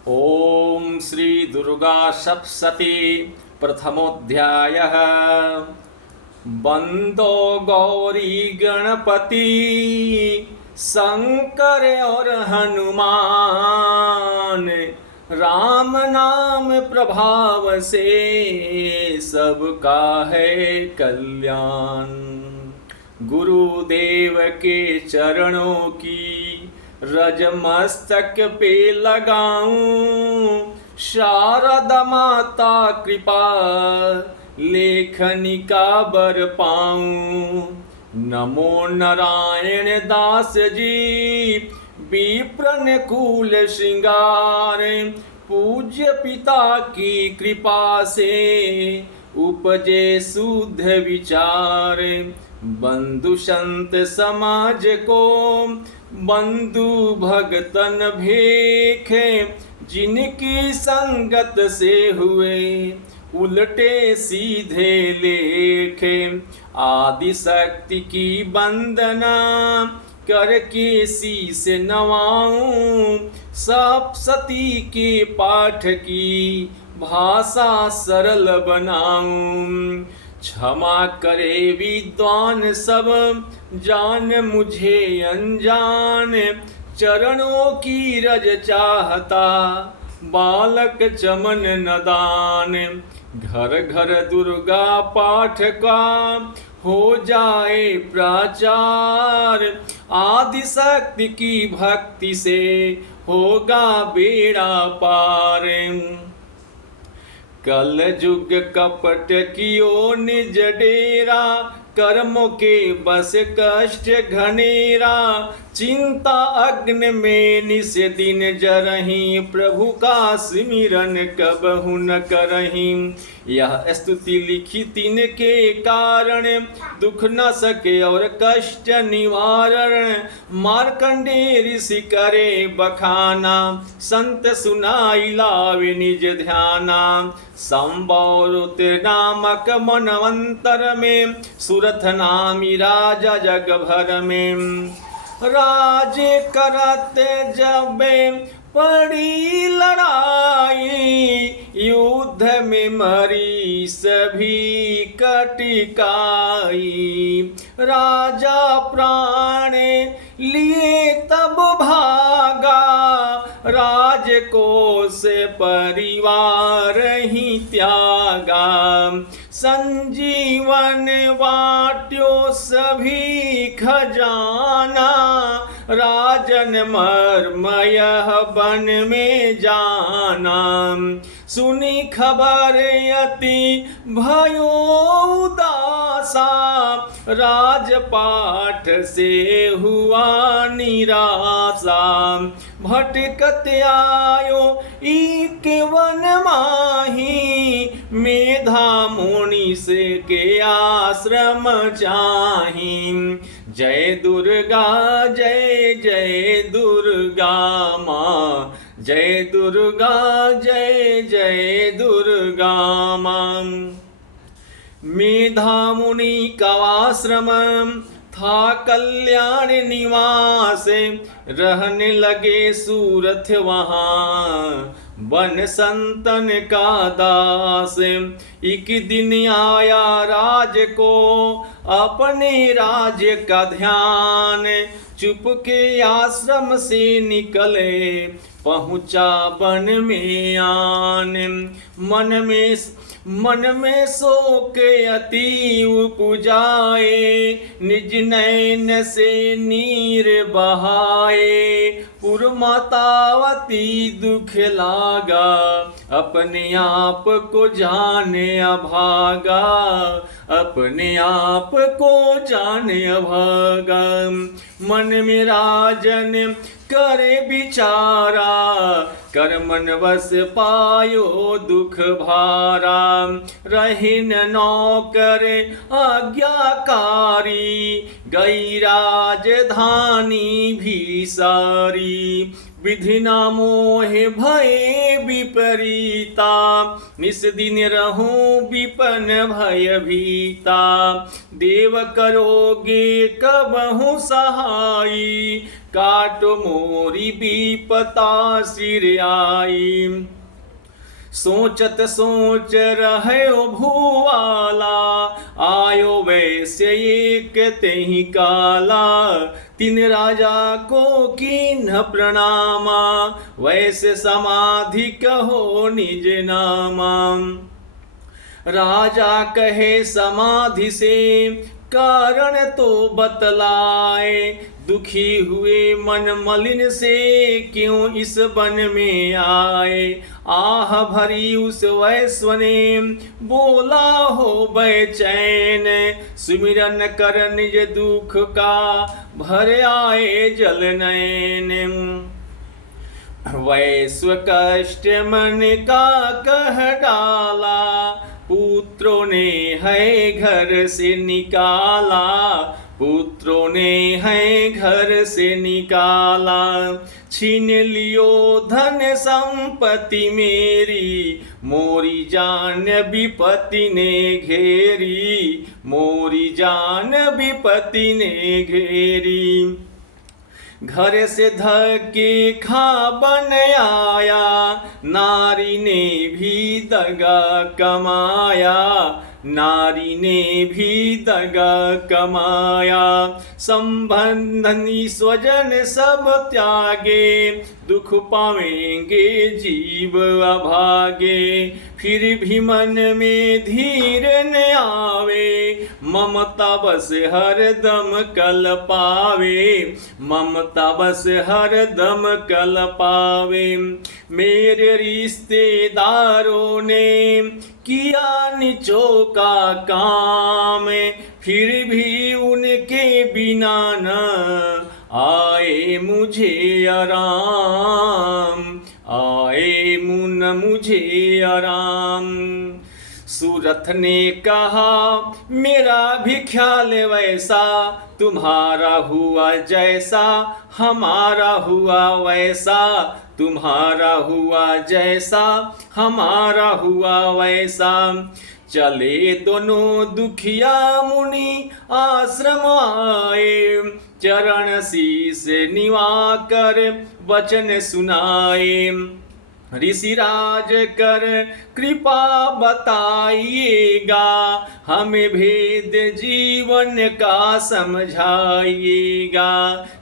ओम श्री दुर्गा सप्तशती प्रथमोऽध्यायः। वंदो गौरी गणपति शंकर और हनुमान, राम नाम प्रभाव से सबका है कल्याण। गुरुदेव के चरणों की रज मस्तक पे लगाऊं, शारदा माता कृपा लेखनिका बर पाऊं। नमो नारायण दास जी विप्रन कुल श्रृंगार, पूज्य पिता की कृपा से उपजे शुद्ध विचार। बंधु संत समाज को बंधु भगतन भेखे, जिनकी संगत से हुए उल्टे सीधे लेखे। आदि शक्ति की वंदना करके शीश नवाऊं, सप्तशती के पाठ की भाषा सरल बनाऊं। क्षमा करे विद्वान सब जान मुझे अनजान, चरणों की रज चाहता बालक चमन नदान। घर घर दुर्गा पाठ का हो जाए प्रचार, आदि शक्ति की भक्ति से होगा बेड़ा पार। कल युग कपट कियो निज डेरा, कर्मों के बस कष्ट घनेरा। चिंता अग्नि में निस दिन जरहीं, प्रभु का सिमरन कबहु न करहीं। यह स्तुति लिखी तिनके कारण, दुख न सके और कष्ट निवारण। मार्कंडेय ऋषि करे बखाना, संत सुनाई लावे निज ध्याना। संबौरुत नामक मनवंतर में, सुरथ नामी राजा जग भर में। राज करत जब पड़ी लड़ाई, युद्ध में मरी सभी कटिकाई। राजा प्राण लिए तब भागा, राजकोष परिवार ही त्यागा। संजीवन बाट्यो सभी खजाना, राजन मर्मय बन में जाना। सुनी खबर अति भयो उदासा, राजपाठ से हुआ निराशा। भटकत आयो एक वन माही, मेधा मुनि से के आश्रम चाही। जय दुर्गा जय जय दुर्गा माँ, जय दुर्गा जय जय दुर्गा माँ। मेधा मुनि का आश्रम था कल्याण निवास, रहने लगे सूरथ वहाँ बन संतन का दास। एक दिन आया राज को अपने राज्य का ध्यान, चुपके आश्रम से निकले पहुँचा वन में आन। मन में शोक अति उपजाए, निज नैन से नीर बहाए। पुरमातावती दुख लागा, अपने आप को जाने अभागा। अपने आप को जाने अभागा। मन में राजन करे बिचारा, कर मन बस पायो दुख भारा। रहे न नौकर आज्ञाकारी, गई राजधानी भी सारी। विधि ना मोहे भये विपरीता, निस दिन रहूं विपन भय भीता। देव करोगे कबहु सहाई, काटो मोरी विपता सिर आई। सोचत सोच रहो भूवाला, आयो वैसे एक तेहि काला। तीन राजा को कीन्ह प्रणामा, वैसे समाधि कहो निज नामा। राजा कहे समाधि से कारण तो बतलाए, दुखी हुए मन मलिन से क्यों इस वन में आए। आह भरी उस वैश्व ने बोला हो बेचैन, सुमिरन कर निज दुख का भर आए जल नयन। वैश्व कष्ट मन का कह डाला, पुत्रों ने है घर से निकाला। पुत्रों ने है घर से निकाला, छीन लियो धन संपत्ति मेरी। मोरी जान विपत्ति ने घेरी, मोरी जान विपत्ति ने घेरी। घर से धक्के खा बन आया, नारी ने भी दगा कमाया। नारी ने भी दगा कमाया। संबंधनी स्वजन सब त्यागे, दुख पावेंगे जीव अभागे। फिर भी मन में धीर न आवे, ममता बस हर दम कल पावे। ममता बस हर दम कल पावे। मेरे रिश्तेदारों ने किया नीचों का काम, फिर भी उनके बिना न आए मुझे आराम। आए मुन मुझे आराम। सूरथ ने कहा मेरा भी ख्याल वैसा, तुम्हारा हुआ जैसा हमारा हुआ वैसा। तुम्हारा हुआ जैसा हमारा हुआ वैसा। चले दोनों दुखिया मुनि आश्रम आए, चरण शीस निवा कर वचन सुनाए। ऋषिराज कर कृपा बताइएगा, हमें भेद जीवन का समझाइएगा।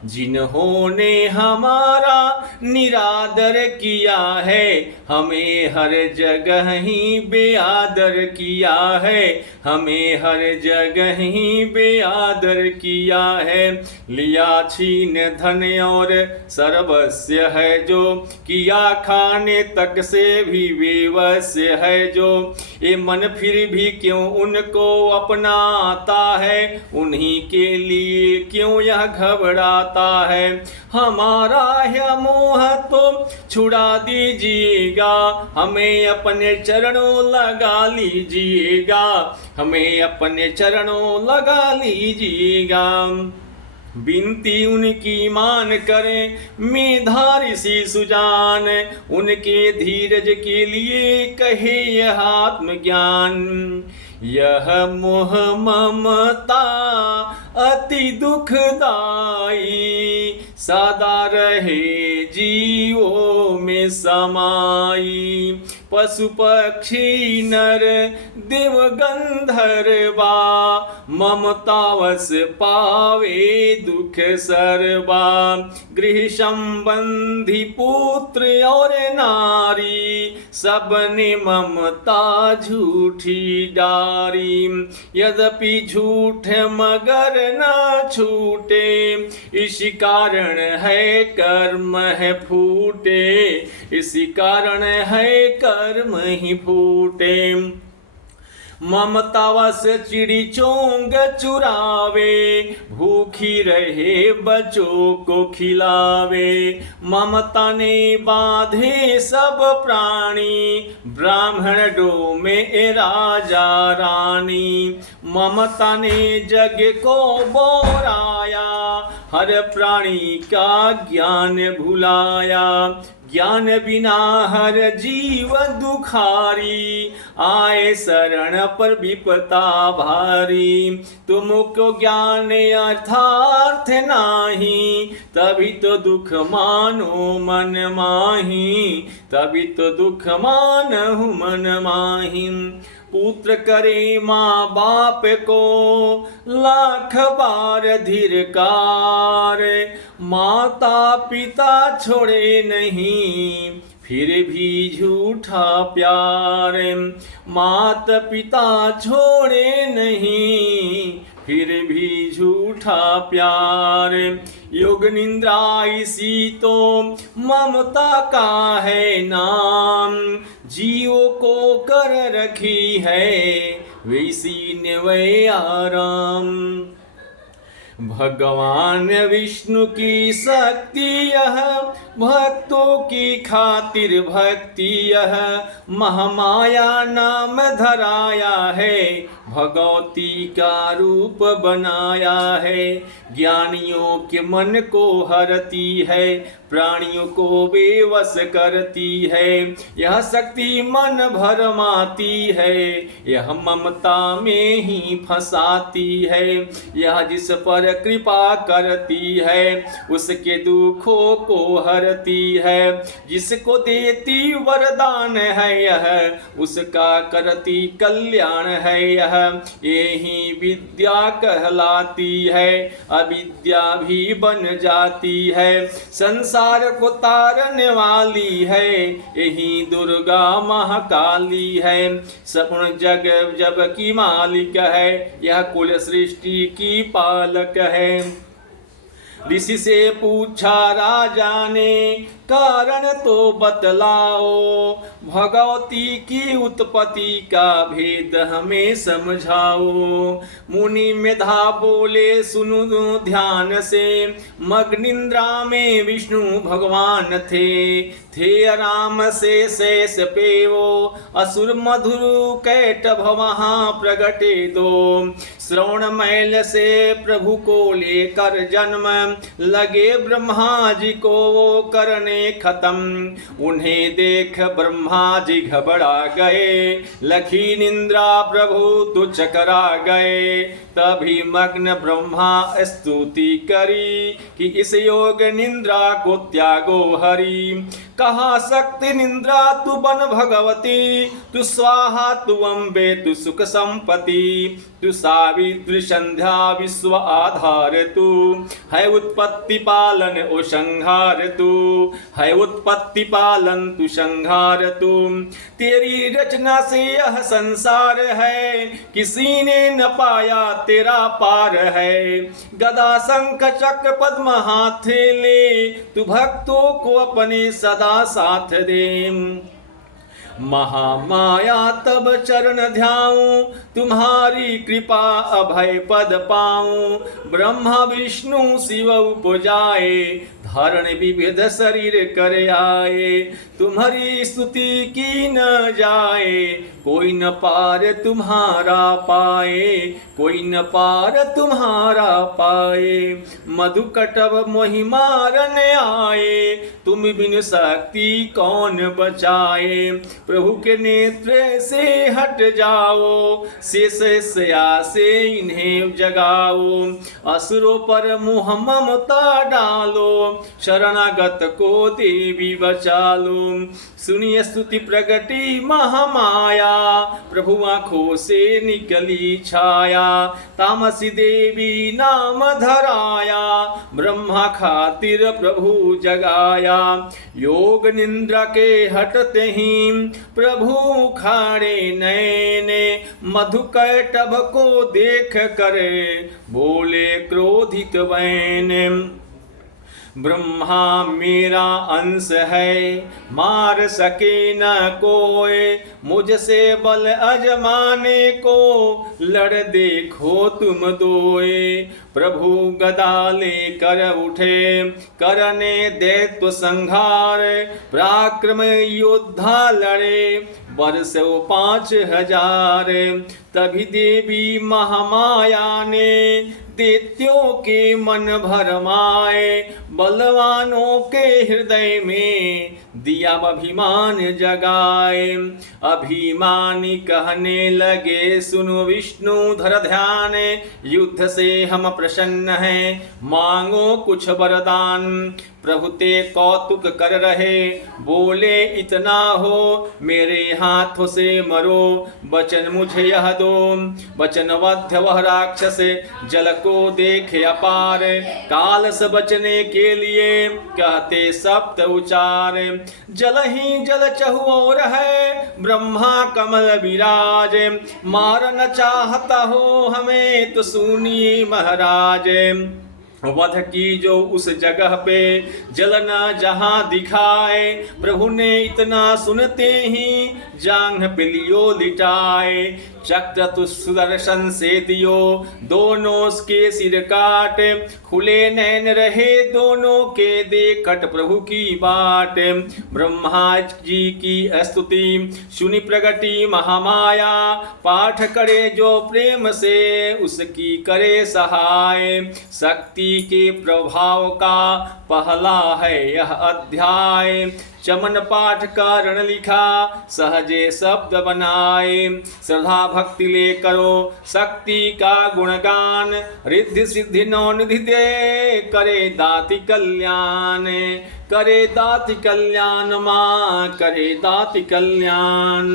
जिन्होंने हमारा निरादर किया है, हमें हर जगह ही बेआदर किया है। हमें हर जगह ही बेआदर किया है। लिया छीन धन और सर्वस्व है जो, किया खाने तक से भी बेवश्य है जो। ये मन फिर भी क्यों उनको अपनाता है, उन्हीं के लिए क्यों यह घबराता है। हमारा यह मोह तो छुड़ा दीजिएगा, हमें अपने चरणों लगा लीजिएगा। हमें अपने चरणों लगा लीजिएगा। बिनती उनकी मान करें मेधारी सी सुजान, उनके धीरज के लिए कहे यह आत्मज्ञान। यह मोह ममता अति दुखदाई, सदा रहे जीवों में समाई। पशु पक्षी नर देव गंधर्वा, ममतावश पावे दुख सर्वा। गृह संबंधी पुत्र और नारी, सबने ममता झूठी डारी। यद्यपि झूठ मगर न छूटे, इसी कारण है कर्म है फूटे। इसी कारण है कर्म ही फूटे। ममतावश चिड़ी चोंग चुरावे, भूखी रहे बच्चों को खिलावे। ममता ने बांधे सब प्राणी, ब्राह्मण डो में राजा रानी। ममता ने जग को बोराया, हर प्राणी का ज्ञान भुलाया। ज्ञान बिना हर जीव दुखारी, आए शरण पर विपता भारी। तुमको ज्ञान अर्थार्थ नाही, तभी तो दुख मानो मन माही, तभी तो दुख मानहु मन माही। पुत्र करे माँ बाप को लाख बार धिक्कार, माता पिता छोड़े नहीं फिर भी झूठा प्यार। माता पिता छोड़े नहीं फिर भी झूठा प्यार। योग निंद्रा इसी तो ममता का है नाम, जीव को कर रखी है वैसी निवय आराम। भगवान विष्णु की शक्ति यह, भक्तों की खातिर भक्ति यह, महामाया नाम धराया है, भगवती का रूप बनाया है। ज्ञानियों के मन को हरती है, प्राणियों को बेवश करती है। यह शक्ति मन भरमाती है, यह ममता में ही फंसाती है। यह जिस पर कृपा करती है उसके दुखों को हरती है। जिसको देती वरदान है यह, उसका करती कल्याण है यह। यही विद्या कहलाती है, अविद्या भी बन जाती है। संसार को तारने वाली है, यही दुर्गा महाकाली है। सगुण जग जब की मालिक है, यह कुल सृष्टि की पालक है। ऋषि से पूछा राजा ने, कारण तो बतलाओ, भगवती की उत्पत्ति का भेद हमें समझाओ। मुनि मेधा बोले सुनो ध्यान से, मग्न निद्रा में विष्णु भगवान थे आराम से शेष पेवो, असुर मधुर कैटभ वहाँ प्रगटे दो। श्रवण मैल से प्रभु को लेकर जन्म, लगे ब्रह्मा जी को वो करने खत्म। उन्हें देख ब्रह्मा जी घबरा गए, लखी निंद्रा प्रभु तुच्छ करा गए। तभी मग्न ब्रह्मा स्तुति करी कि इस योग निंद्रा को त्यागो हरि। कहा शक्ति निंद्रा तू बन भगवती, तू स्वाहा तू अम्बे तू सुख संपत्ति। तू सावित्री संध्या विश्व आधार, तू है उत्पत्ति पालन ओ संहार। तू है उत्पत्ति पालन तू संहार। तू तेरी रचना से यह संसार है, किसी ने न पाया तेरा पार है। गदा शंख चक्र पद्म हाथ ले, तू भक्तों को अपने सदा साथ दे। महामाया तब चरण ध्याऊं, तुम्हारी कृपा अभय पद पाऊं। ब्रह्मा विष्णु शिव उपजाए, धारण विविध शरीर कर आए। तुम्हारी स्तुति की न जाए, कोई न पार तुम्हारा पाए, कोई न पार तुम्हारा पाए। मधुकटभ मोहि मारन आए, तुम बिन शक्ति कौन बचाए। प्रभु के नेत्र से हट जाओ, शेष सया से इन्हें जगाओ। असुरों पर मोह ममता डालो, शरणागत को देवी बचा लो। सुनिए स्तुति प्रगटी महामाया, प्रभु आँखों से निकली छाया। तामसी देवी नाम धराया, ब्रह्मा खातिर प्रभु जगाया। योग निंद्रा के हटते ही प्रभु खाड़े नैने, मधुकैटभ को देख करे बोले क्रोधित वैने। ब्रह्मा मेरा अंश है, मार सके न कोई। मुझसे बल अजमाने को लड़ देखो तुम दोए। प्रभु गदा लेकर उठे, करने दैत्य संहार। पराक्रम योद्धा लड़े, बरसों 5000। तभी देवी महामाया ने दैत्यों के मन भरमाए, बलवानों के हृदय में दिया अभिमान जगाए। अभिमानी कहने लगे सुनो विष्णुधर ध्यान, युद्ध से हम प्रसन्न हैं, मांगो कुछ वरदान। प्रभु ते कौतुक कर रहे, बोले इतना हो मेरे हाथों से मरो, वचन मुझे यह दो। वचनबद्ध वह राक्षस जल को देखे अपार, काल से बचने के लिए कहते सप्त उचार। जल ही जल चहुओर है, ब्रह्मा कमल विराज, मारना चाहता हो हमें तो सुनिए महाराज। वध की जो उस जगह पे जल न जहां दिखाए, प्रभु ने इतना सुनते ही जांघ पे लियो लिटाए। चक्र तो सुदर्शन से दियो, दोनों के सिर काट, खुले नैन रहे दोनों के देखट प्रभु की बाट। ब्रह्मा जी की स्तुति सुनी प्रगति महामाया, पाठ करे जो प्रेम से उसकी करे सहाय। शक्ति के प्रभाव का पहला है यह अध्याय, चमन पाठ कारण लिखा सहजे शब्द बनाए। श्रद्धा भक्ति ले करो शक्ति का गुणगान, रिद्धि सिद्धि नौनिधि दे करे दाति कल्याण। करे दाति कल्याण माँ करे दाति कल्याण।